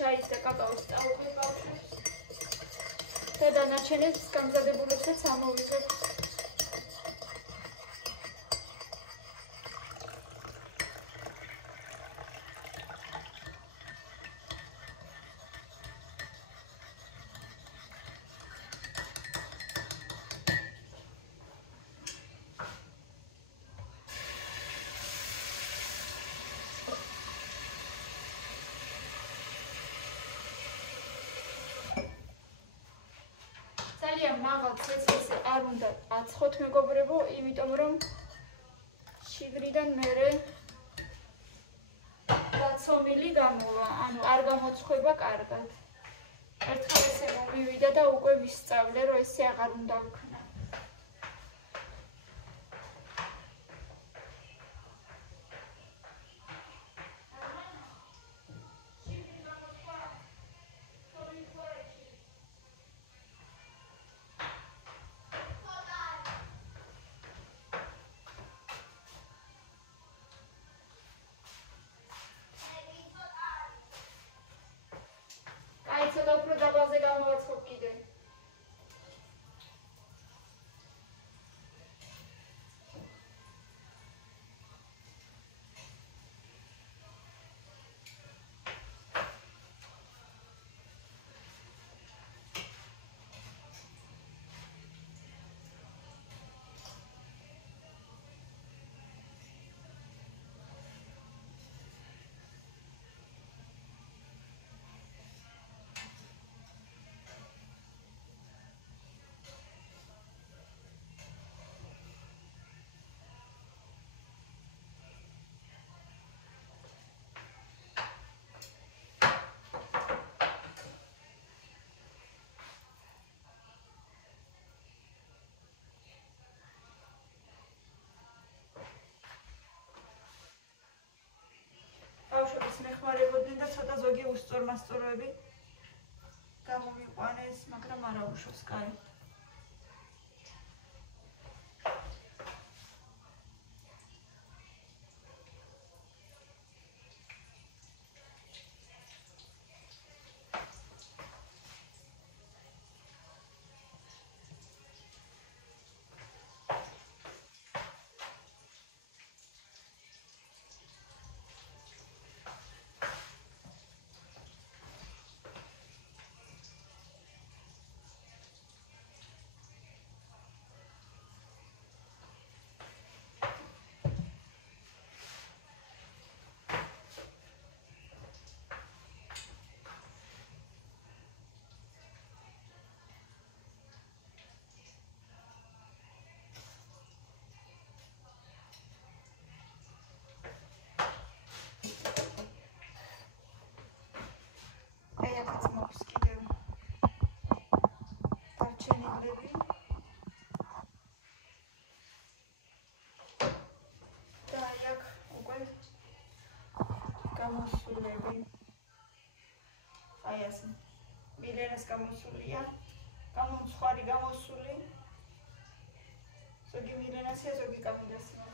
ჩაის და კაკაოს წაუყვე ბავშვებს. და დანარჩენებს გამზადებულებსაც ამოვიღებ. მაღალ ცეცხლზე არ უნდა აცხოთ მეგობრებო, იმიტომ რომ შიგნიდან მერე დაცომილი გამოვა, ანუ არ გამოცხება კარგად. ერთხელ ესე მომივიდა და უკვე ვისწავლე, რომ ესე აღარ უნდა ვქნა. ცოტა უფრო დაბალზე გამოვაცხობ კიდე. ბავშვების მეხმარებოდნენ და ცოტა ზოგი უსწორმასწოროები გამომიყვანეს, მაგრამ არა უშავს კარი. გამოსულები. აი ასე. მილენას გამოსულია. გამომცხვარი გამოსული. ზოგი მილენასია, ზოგი კაპილასია.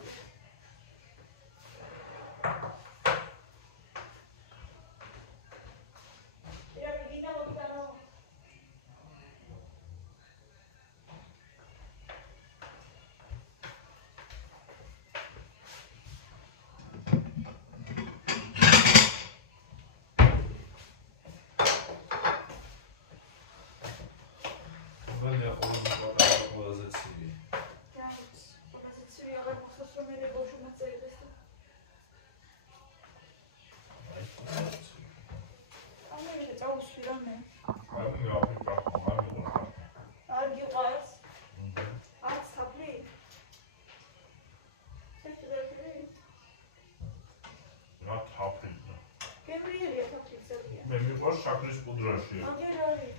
მე მიყვარს შაქრის პუდრაში. აგერ არის.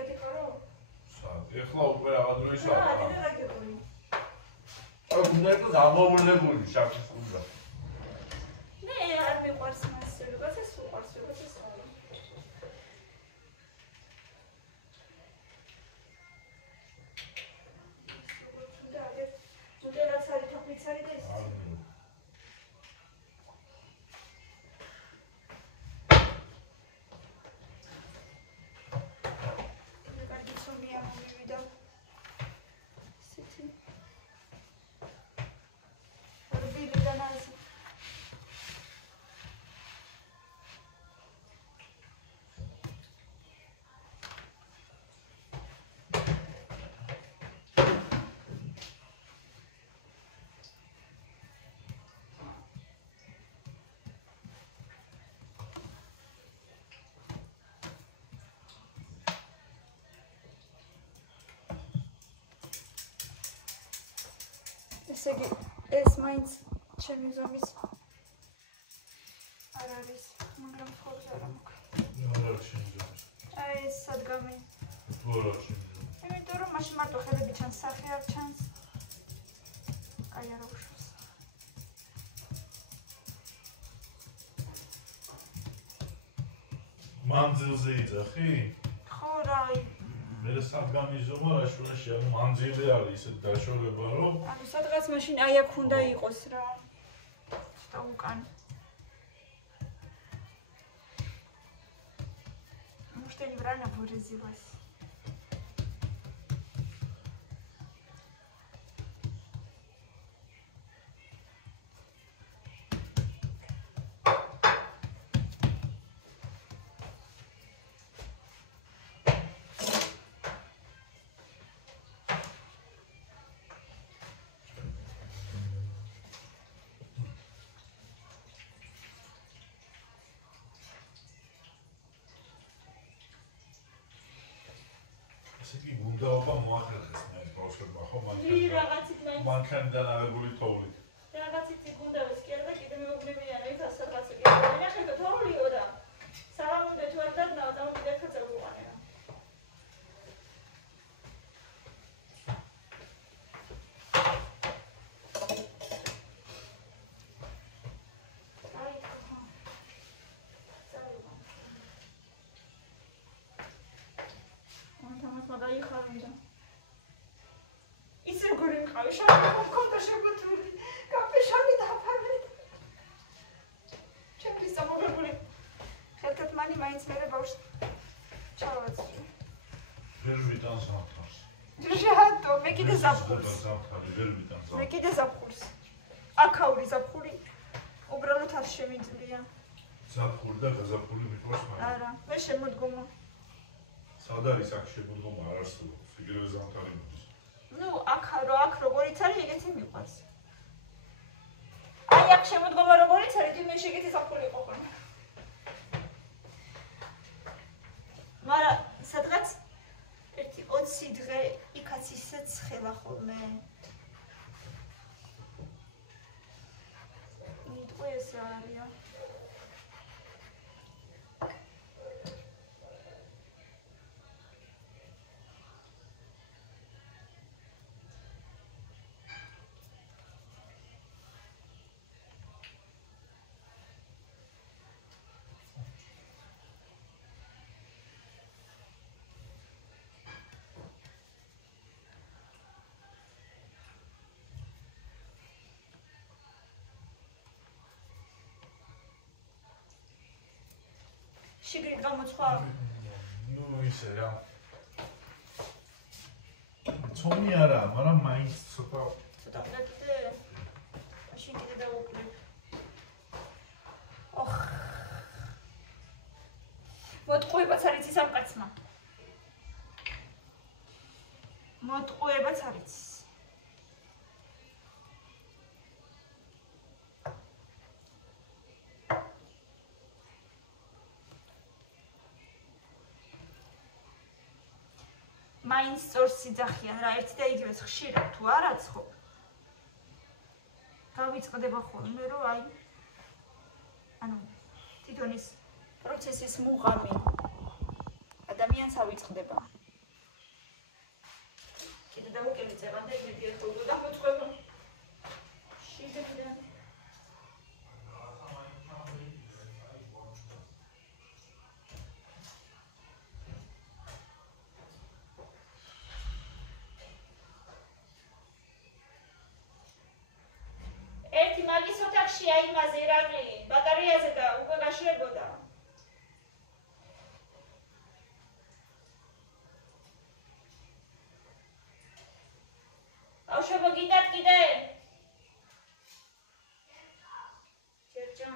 ეგ ხარო? ეხლა უკვე რაღაც დროისაა. აგერ აგებული. აი უნდა იყოს ამოვლებული შაქრის პუდრა. მე არ მიყვარს მასე, როგორც ეს უყვარს, როგორც ეს ხარო. უნდა აგერ მოდელაც არის თაფლიც არის და ის ესე იგი ეს მაინც ჩემი ზომის არ არის, მაგრამ ხოლმე არ მოქ. არ არის ჩემი ზომის. აი ეს სადგამი. თუ არ არის ჩემი ზომის. იმიტომ რომ მაშინ მარტო ხელები ჩანს, სახე არ ჩანს. აი არა უშავს. მანძილზე იძახი? ხო რა მე სადგამის ზომა რაშუაში ანუ მანძილზე არის ისეთ დაშორება რომ ანუ სადღაც მაშინ აი აქ უნდა იყოს რა. და უკან. Муштени правильно выразилась. ისეთი გუნდაობა მოახერხეს მე ბავშვებმა ხო მანქანიდან აღებული თოვლით. რაღაცით გუნდაობს კი არა და კიდე მეუბნებიან რომ იცას სადღაც კი არა. ნახეთ თოვლიო და საღამომდე თუ არ დადნაო დამოკიდე ხაცა უყანეა. ისე გური მყავი, შავი მქონდა შეგოთული, კაფე შავი დაფარული. ჩემთვის ამოღებული. ხელთათ მანი მაინც მერე ბავშვს ჩავაწყდი. ვერ ვიტანს ამთავს. ჟატო, მე კიდე ზაფხულს. ვერ ვიტანს. მე კიდე ზაფხულს. აქაური ზაფხული უბრალოდ არ შემიძლია. ზაფხული და გაზაფხული მიყვარს მაგრამ. არა, მე შემოდგომა. სად არის აქ შემოდგომა არ არსებობს. იგივე ზამთარი მოდის. ნუ აქ როგორიც არის, ეგეთი მიყვარს. აი აქ შემოდგომა როგორიც არის, თუ მე შეგეთი საფული ყოფნა. მაგრამ სადღაც ერთი 20 დღე იქაც ისეც ხება ხოლმე. ნიტყვი ეს არია. შიგრით გამოცხვა? ნუ ისე რა. ცომი არა, მაგრამ მაინც ცოტა კიდე. მაშინ კიდე დავუკლებ. ოხ. მოტყუებაც არის ის ამ კაცმა. მოტყუებაც არის. მაინც სწორს იძახიან რა ერთი და იგივეს ხშირად თუ არ აცხობ. დავიწყდება ხოლმე რომ აი ანუ თვითონ ის პროცესის მუღამი ადამიანს ავიწყდება. კიდე დავუკელი წევა და იმედი ერთხელ უნდა დამოწყება. შიგნიდან ერთი მაგის ოთახში აიმაზე რამე ბატარეაზე და უკვე გაშლებოდა. ბავშვებო გინდათ კიდე? ჯერჯა.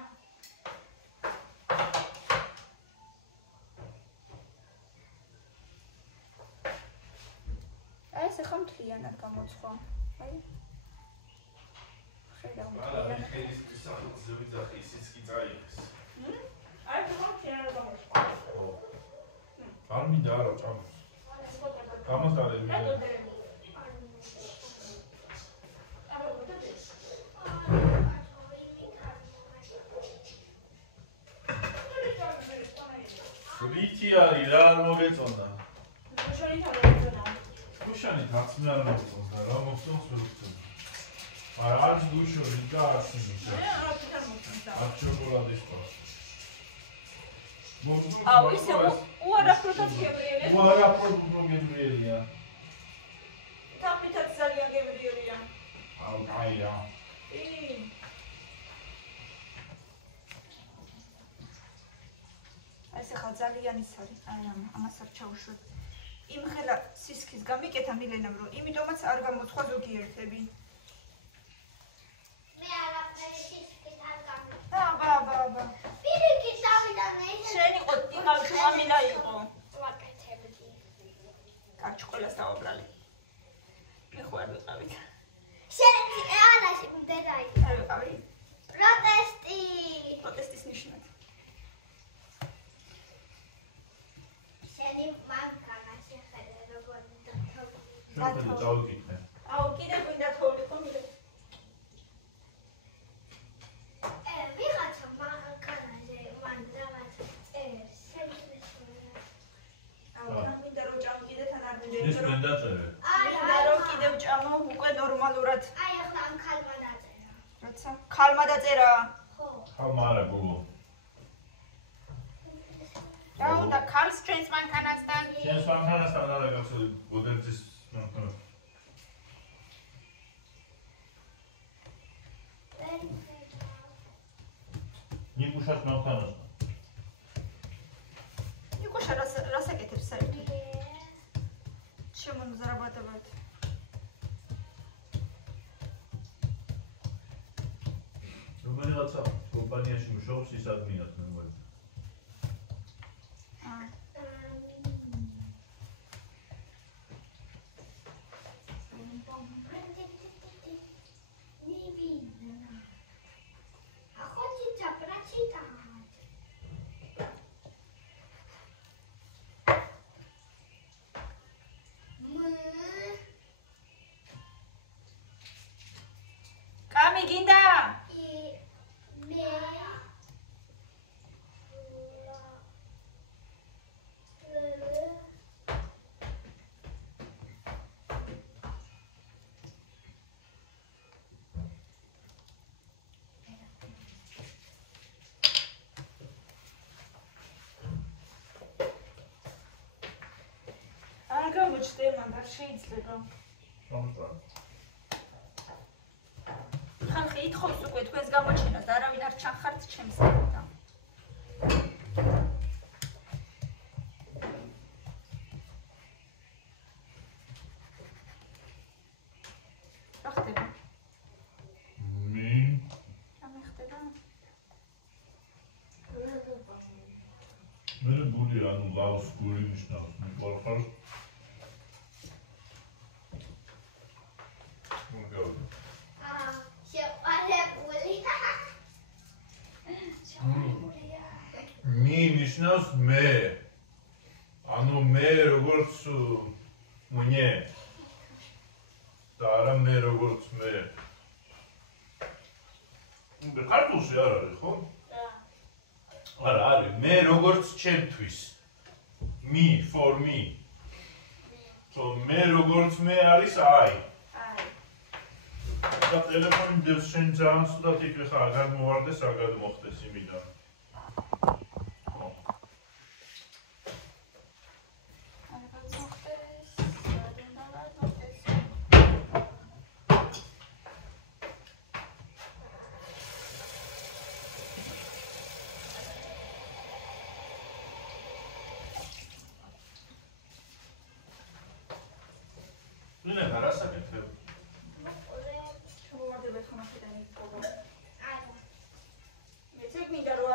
აი ეს ახლა მთლიანად გამოცხვა. აი არა, ხელის გასახდზე ვიძახი, ისიც კი წაიღეს. აი თუ მთლიანად გამოცხვა. არ მინდა არა ჭამოს. გამოსტარე მინდა. რითი არის რა არ მოგეწონდა? შორი თავი გუშანი თაცმე არ მოგეწონდა რა მოხსნოს ვერ ვქცევ. მაგრამ არც გუშორი და არც ნიშა. არც შოკოლადის ყავს. აუ ისე უარაფროდაც გებრიელია. უარაფროდაც გებრიელია. თამითაც ძალიან გებრიელია. აუ კაია. ეს ახლა ძალიან ის არის. აი ამას არ ჩავუშვებ. იმ ხელა სისქის გამიკეთა მილენამ რომ იმიტომაც არ გამოცხვა ზოგიერთები. მე არაფერი სისქით არ გამი. აბა. პირიქით დავიდან ეს შენ იყო იმავე ხამინა იყო. ვაკეთებდი. კაჩკოლას დავაბრალი. მე ხო არ ვიყავით. შენ ანაში მდედაი. არ ვიყავი. პროტესტის ნიშნად. შენი მანქანა შეხედე როგორ შენ დავიკითხე. აუ კიდე გვინდა თოვლი ხო მიდე. ვიღაცა მანქანაზე მან რაღაც წერს შეძლეს. აუ მინდა რომ ჭამ კიდე თან არ ის მიდე. მენ დაწერე. მინდა რომ კიდევ ჭამო უკვე ნორმალურად. აი ახლა ამ ქალმა დაწერა. რაცა? ქალმა დაწერა. ხო. ხალმა არა გოგო. რა უნდა ქალს ჩვენს მანქანასთან? შენს მანქანასთან არა გახსოვდი ბოდერძის მანქანა. ნიკუშას მანქანასთან. ნიკუშა რას აკეთებს საერთოდ? შემონ ზარაბადაბად. რომელიღაცა კომპანიაში მუშაობს ის ადმინად მეგობრებო. კამი გინდა? არ გამოჩნდა მაგარ შეიძლება. სამწა. ხალხი ითხოვს უკვე თქვენს გამოჩენას, არავინ არ ჩახართ ჩემს და. რა ხდება? რა ხდება? მე გული ანუ ლავს გული ნიშნავს მიყოლხარ. მოგავდი. მი ნიშნავს მე. ანუ მე როგორც მუნე. და არა მე როგორც მე. მე კარტულში არ არის ხო? არა არის მე როგორც ჩემთვის. me for me. მე როგორც მე არის აი. და ტელეფონი დევს შენ ძალიან სულად იქ ხარ, აგარ მოვარდეს, აგარ მოხდეს იმიდან. ნენა გარასაკეთებ. შევარდება ხმასიდან იქ გოგო. მე წეგ მინდა რომ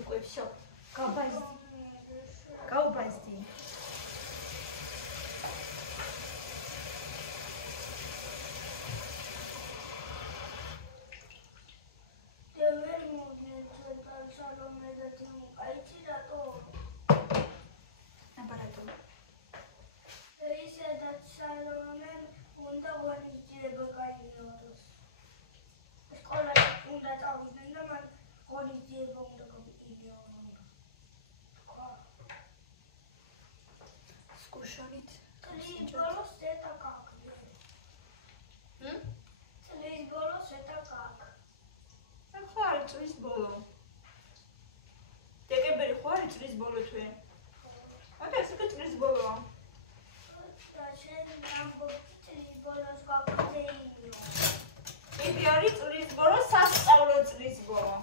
უკვე всё. გაუბაზდი. Скушанит. ხარ წლის ბოლო. დეკემბერი ხარ წლის ბოლო თქვენ. აკა ეს უკვე წლის ბოლოა. იგი არის წლის ბოლო, სასწავლო წლის ბოლო.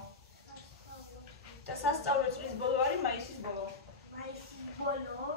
და სასწავლო წლის ბოლო არის მაისის ბოლო. მაისის ბოლო?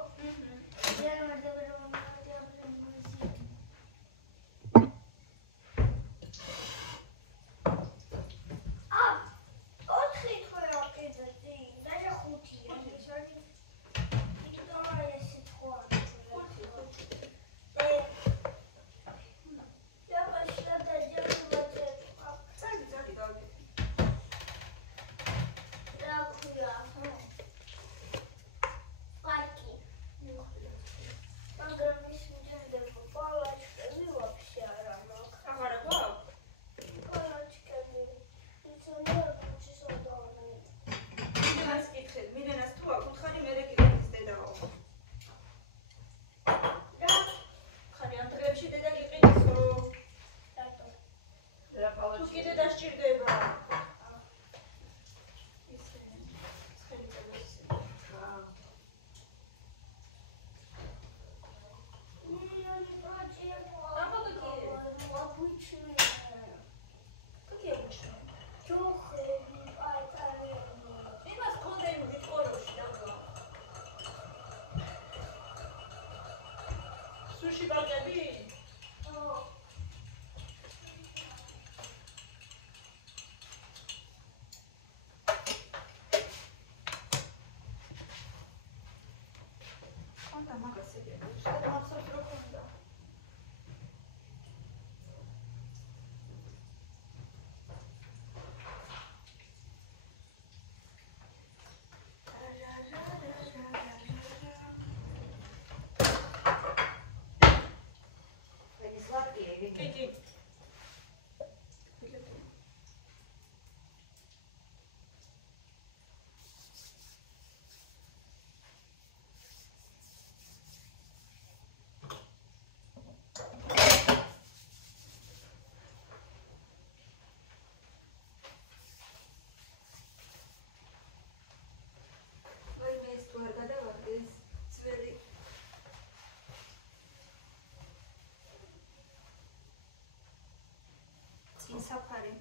საფარი.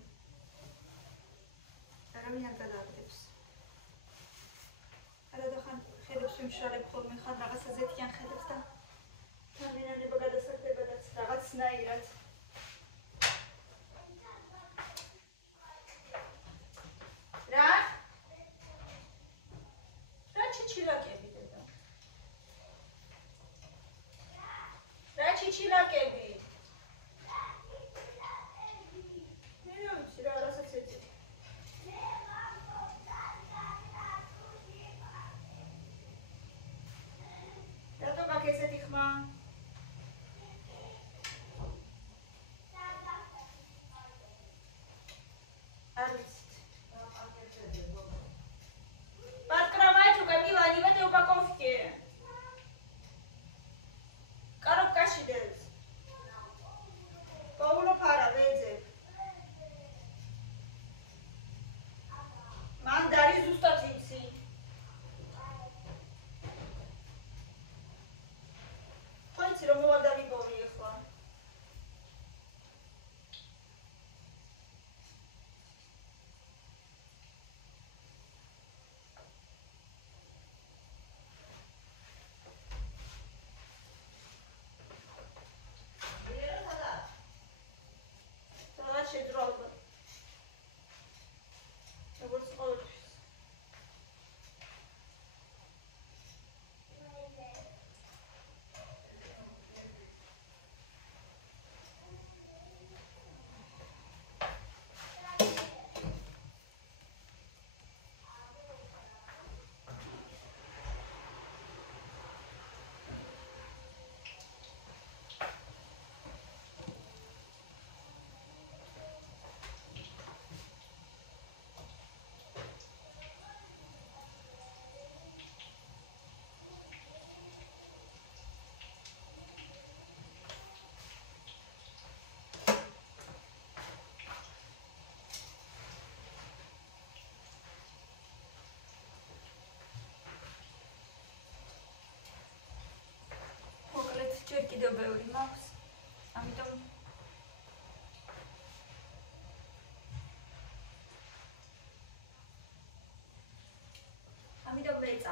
არავინ არ გადააგდებს. გადადახან ხედებს ვიმშრალებ ხოლმე ხან რაღაცა ზეთიან ხედებს და თანმიანობა გადასარდება და რაღაცნაირად. რა? რა ჩიჩილაკები დედა? რა ჩიჩილაკები?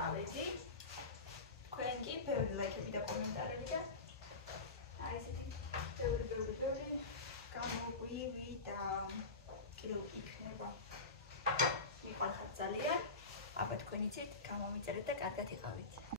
გავედი. თქვენ კი ბევრი ლაიქები და კომენტარები და აი ესეთი ბევრი გამოგვივიდა. კიდევ იქნება. მიყარხართ ძალიან. აბა თქვენ იცით, გამომიწერეთ და კარგად იყავით.